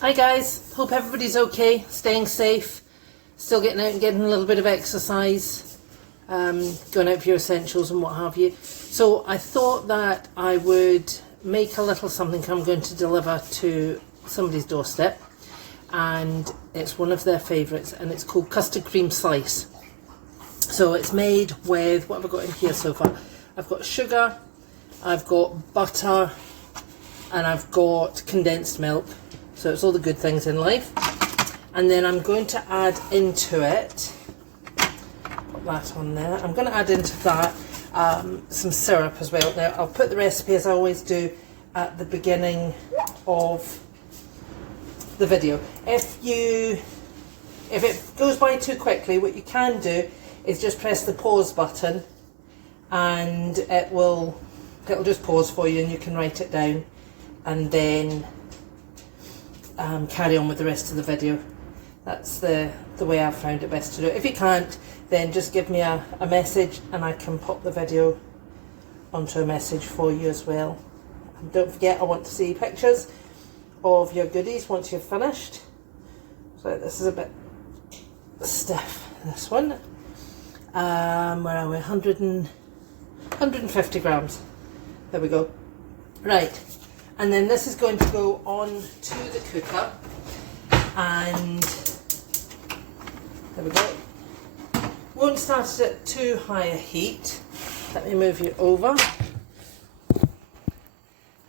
Hi guys, hope everybody's okay, staying safe, still getting out and getting a little bit of exercise, going out for your essentials and what have you. So I thought that I would make a little something I'm going to deliver to somebody's doorstep, and it's one of their favourites, and it's called custard cream slice. So it's made with, what have I got in here so far? I've got sugar, I've got butter, and I've got condensed milk. So it's all the good things in life. And then I'm going to add into it, put that on there, I'm going to add into that some syrup as well. Now I'll put the recipe, as I always do, at the beginning of the video. If it goes by too quickly, what you can do is just press the pause button, and it'll just pause for you and you can write it down, and then carry on with the rest of the video. That's the way I've found it best to do it. If you can't, then just give me a message and I can pop the video onto a message for you as well. And don't forget, I want to see pictures of your goodies once you've finished. So this is a bit stiff, this one. Where are we? 150 grams. There we go. Right. And then this is going to go on to the cooker, and there we go. Won't start it at too high a heat. Let me move you over. There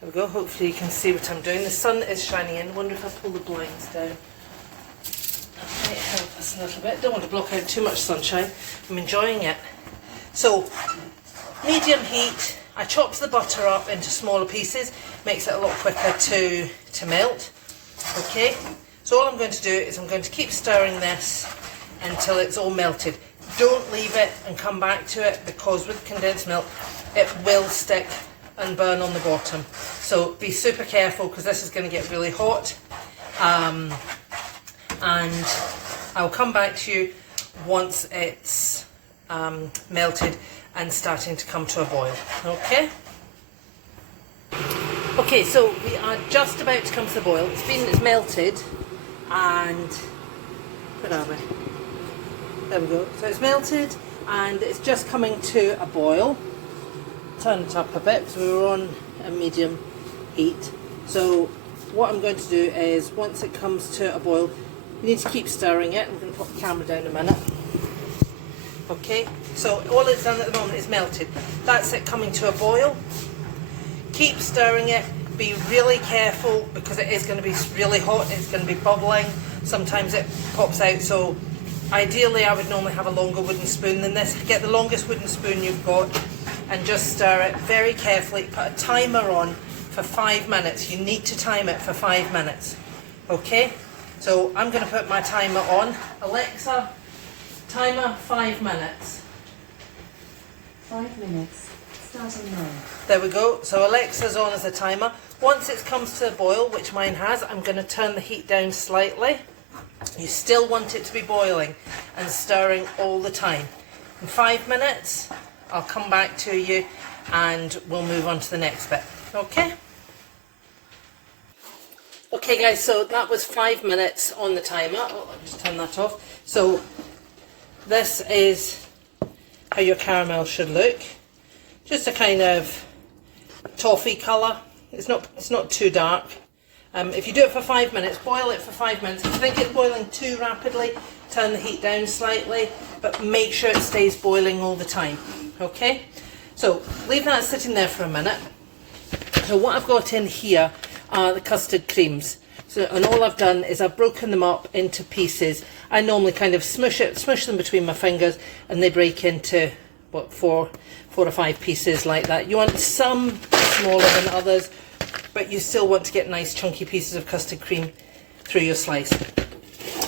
we go. Hopefully you can see what I'm doing. The sun is shining in. I wonder if I pull the blinds down. That might help us a little bit. Don't want to block out too much sunshine. I'm enjoying it. So, medium heat. I chopped the butter up into smaller pieces, makes it a lot quicker to melt. Okay, so all I'm going to do is I'm going to keep stirring this until it's all melted. Don't leave it and come back to it, because with condensed milk it will stick and burn on the bottom. So be super careful, because this is going to get really hot, and I'll come back to you once it's melted and starting to come to a boil. Okay? Okay, so we are just about to come to the boil. It's melted, and where are we? There we go. So it's melted and it's just coming to a boil. Turn it up a bit because we were on a medium heat. So what I'm going to do is, once it comes to a boil, you need to keep stirring it. I'm going to put the camera down a minute. Okay, so all it's done at the moment is melted. That's it coming to a boil. Keep stirring it. Be really careful, because it is going to be really hot. It's going to be bubbling. Sometimes it pops out. So ideally I would normally have a longer wooden spoon than this. Get the longest wooden spoon you've got and just stir it very carefully. Put a timer on for 5 minutes. You need to time it for 5 minutes. Okay, so I'm going to put my timer on. Alexa, timer 5 minutes. 5 minutes. Starting now. There we go. So Alexa's on as a timer. Once it comes to a boil, which mine has, I'm going to turn the heat down slightly. You still want it to be boiling and stirring all the time. In 5 minutes, I'll come back to you and we'll move on to the next bit. Okay? Okay guys, so that was 5 minutes on the timer. Oh, I'll just turn that off. So this is how your caramel should look. Just a kind of toffee colour. It's not too dark. If you do it for 5 minutes, boil it for 5 minutes. If you think it's boiling too rapidly, turn the heat down slightly, but make sure it stays boiling all the time. Okay? So leave that sitting there for a minute. So what I've got in here are the custard creams. So, and all I've done is I've broken them up into pieces. I normally kind of smush them between my fingers, and they break into, what, four or 5 pieces like that. You want some smaller than others, but you still want to get nice chunky pieces of custard cream through your slice.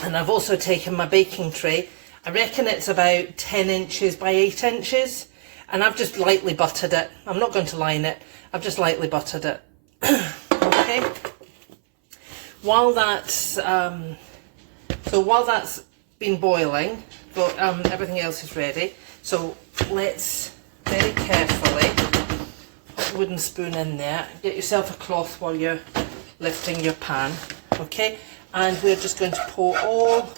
And I've also taken my baking tray. I reckon it's about 10 inches by 8 inches, and I've just lightly buttered it. I'm not going to line it. I've just lightly buttered it. Okay. While that's been boiling, everything else is ready. So let's very carefully put the wooden spoon in there. Get yourself a cloth while you're lifting your pan. Okay, and we're just going to pour all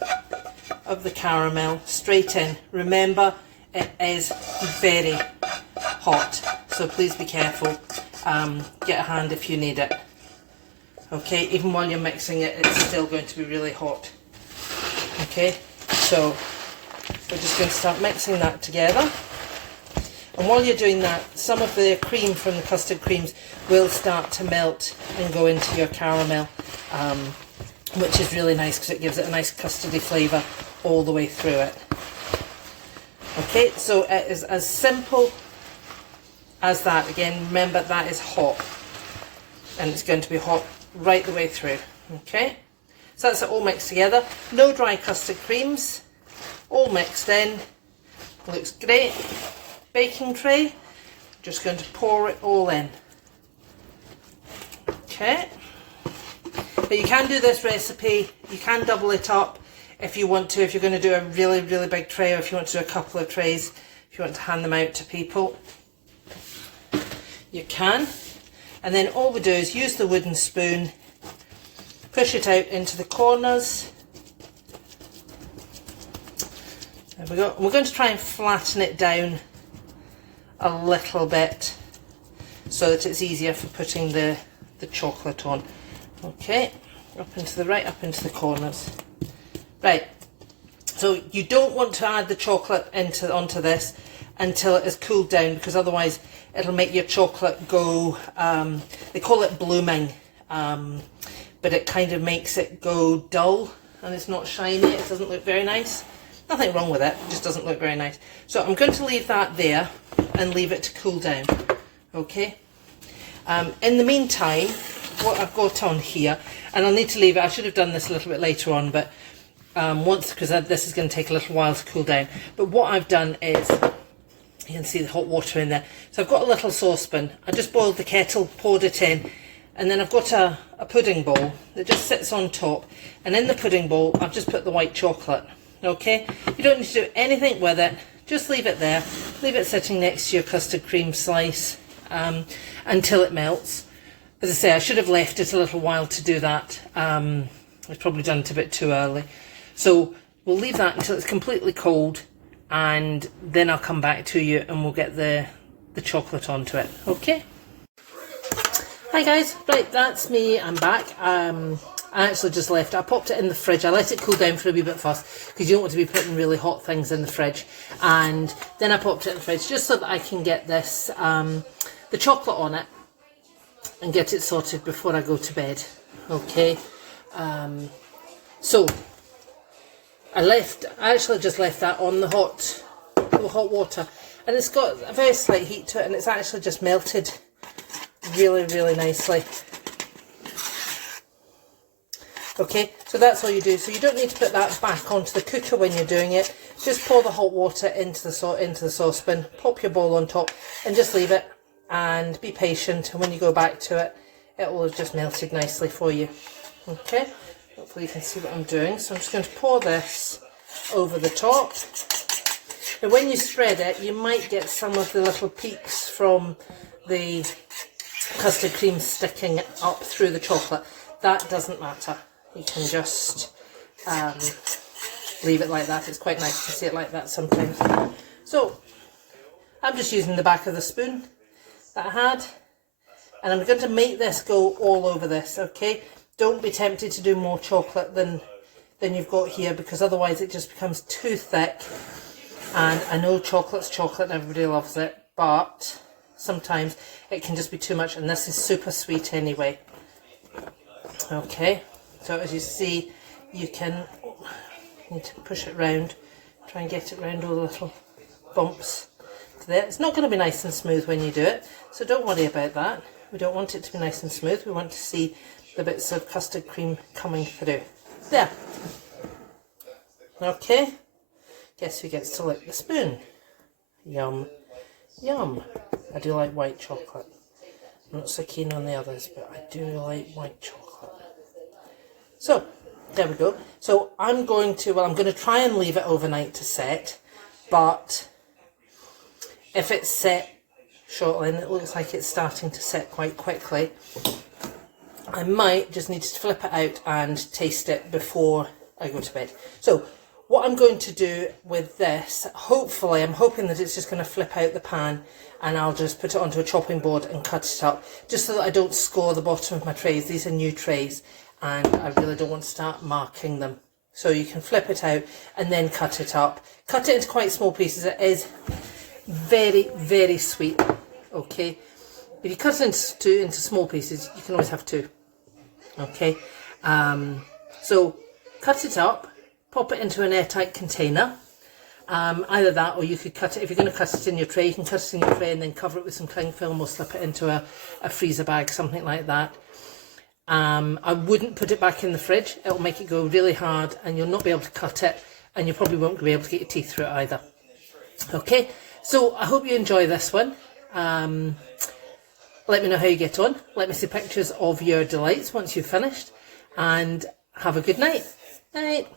of the caramel straight in. Remember, it is very hot, so please be careful. Get a hand if you need it. Okay, even while you're mixing it, it's still going to be really hot. Okay, so we're just going to start mixing that together. And while you're doing that, some of the cream from the custard creams will start to melt and go into your caramel, which is really nice because it gives it a nice custardy flavour all the way through it. Okay, so it is as simple as that. Again, remember that is hot, and it's going to be hot right the way through. Okay, so that's it all mixed together. No dry custard creams, all mixed in. Looks great. Baking tray, just going to pour it all in. Okay, but you can do this recipe, you can double it up if you want to, if you're going to do a really big tray, or if you want to do a couple of trays, if you want to hand them out to people, you can. And then all we do is use the wooden spoon, push it out into the corners. There we go. And we're going to try and flatten it down a little bit so that it's easier for putting the chocolate on. Okay, up into the right, up into the corners. Right, so you don't want to add the chocolate onto this until it has cooled down, because otherwise it'll make your chocolate go, they call it blooming, but it kind of makes it go dull and it's not shiny, it doesn't look very nice. Nothing wrong with it, it just doesn't look very nice. So I'm going to leave that there and leave it to cool down. Okay. In the meantime, what I've got on here, and I'll need to leave it, I should have done this a little bit later on, but because this is going to take a little while to cool down. But what I've done is, you can see the hot water in there. So I've got a little saucepan. I just boiled the kettle, poured it in, and then I've got a pudding bowl that just sits on top. And in the pudding bowl, I've just put the white chocolate. Okay, you don't need to do anything with it, just leave it there, leave it sitting next to your custard cream slice until it melts. As I say, I should have left it a little while to do that. I've probably done it a bit too early. So we'll leave that until it's completely cold, and then I'll come back to you and we'll get the chocolate onto it. Okay. Hi guys, right, that's me, I'm back. I actually just left it. I popped it in the fridge. I let it cool down for a wee bit first, because you don't want to be putting really hot things in the fridge. And then I popped it in the fridge just so that I can get this, the chocolate on it, and get it sorted before I go to bed. Okay. So I actually just left that on the hot water, and it's got a very slight heat to it, and it's actually just melted really nicely. Okay, so that's all you do. So you don't need to put that back onto the cooker when you're doing it. Just pour the hot water into the saucepan, pop your bowl on top, and just leave it, and be patient. And when you go back to it, it will have just melted nicely for you. Okay, hopefully you can see what I'm doing. So I'm just going to pour this over the top. And when you spread it, you might get some of the little peaks from the custard cream sticking up through the chocolate. That doesn't matter. You can just leave it like that. It's quite nice to see it like that sometimes. So I'm just using the back of the spoon that I had, and I'm going to make this go all over this. Okay, don't be tempted to do more chocolate than you've got here, because otherwise it just becomes too thick. And I know chocolate's chocolate and everybody loves it, but sometimes it can just be too much, and this is super sweet anyway. Okay, so as you see, you need to push it round, try and get it round all the little bumps to there. It's not going to be nice and smooth when you do it, so don't worry about that. We don't want it to be nice and smooth. We want to see the bits of custard cream coming through. There. Okay, guess who gets to lick the spoon? Yum, yum. I do like white chocolate. I'm not so keen on the others, but I do like white chocolate. So, there we go. So I'm going to try and leave it overnight to set, but if it's set shortly, and it looks like it's starting to set quite quickly, I might just need to flip it out and taste it before I go to bed. So what I'm going to do with this, hopefully, I'm hoping that it's just going to flip out the pan, and I'll just put it onto a chopping board and cut it up, just so that I don't score the bottom of my trays. These are new trays, and I really don't want to start marking them. So you can flip it out and then cut it up. Cut it into quite small pieces. It is very, very sweet, okay? If you cut it into small pieces, you can always have two, okay? So cut it up, pop it into an airtight container. Either that, or you could cut it, if you're going to cut it in your tray, you can cut it in your tray and then cover it with some cling film or slip it into a freezer bag, something like that. I wouldn't put it back in the fridge. It'll make it go really hard and you'll not be able to cut it, and you probably won't be able to get your teeth through it either. Okay, so I hope you enjoy this one. Let me know how you get on. Let me see pictures of your delights once you've finished, and have a good night. Night.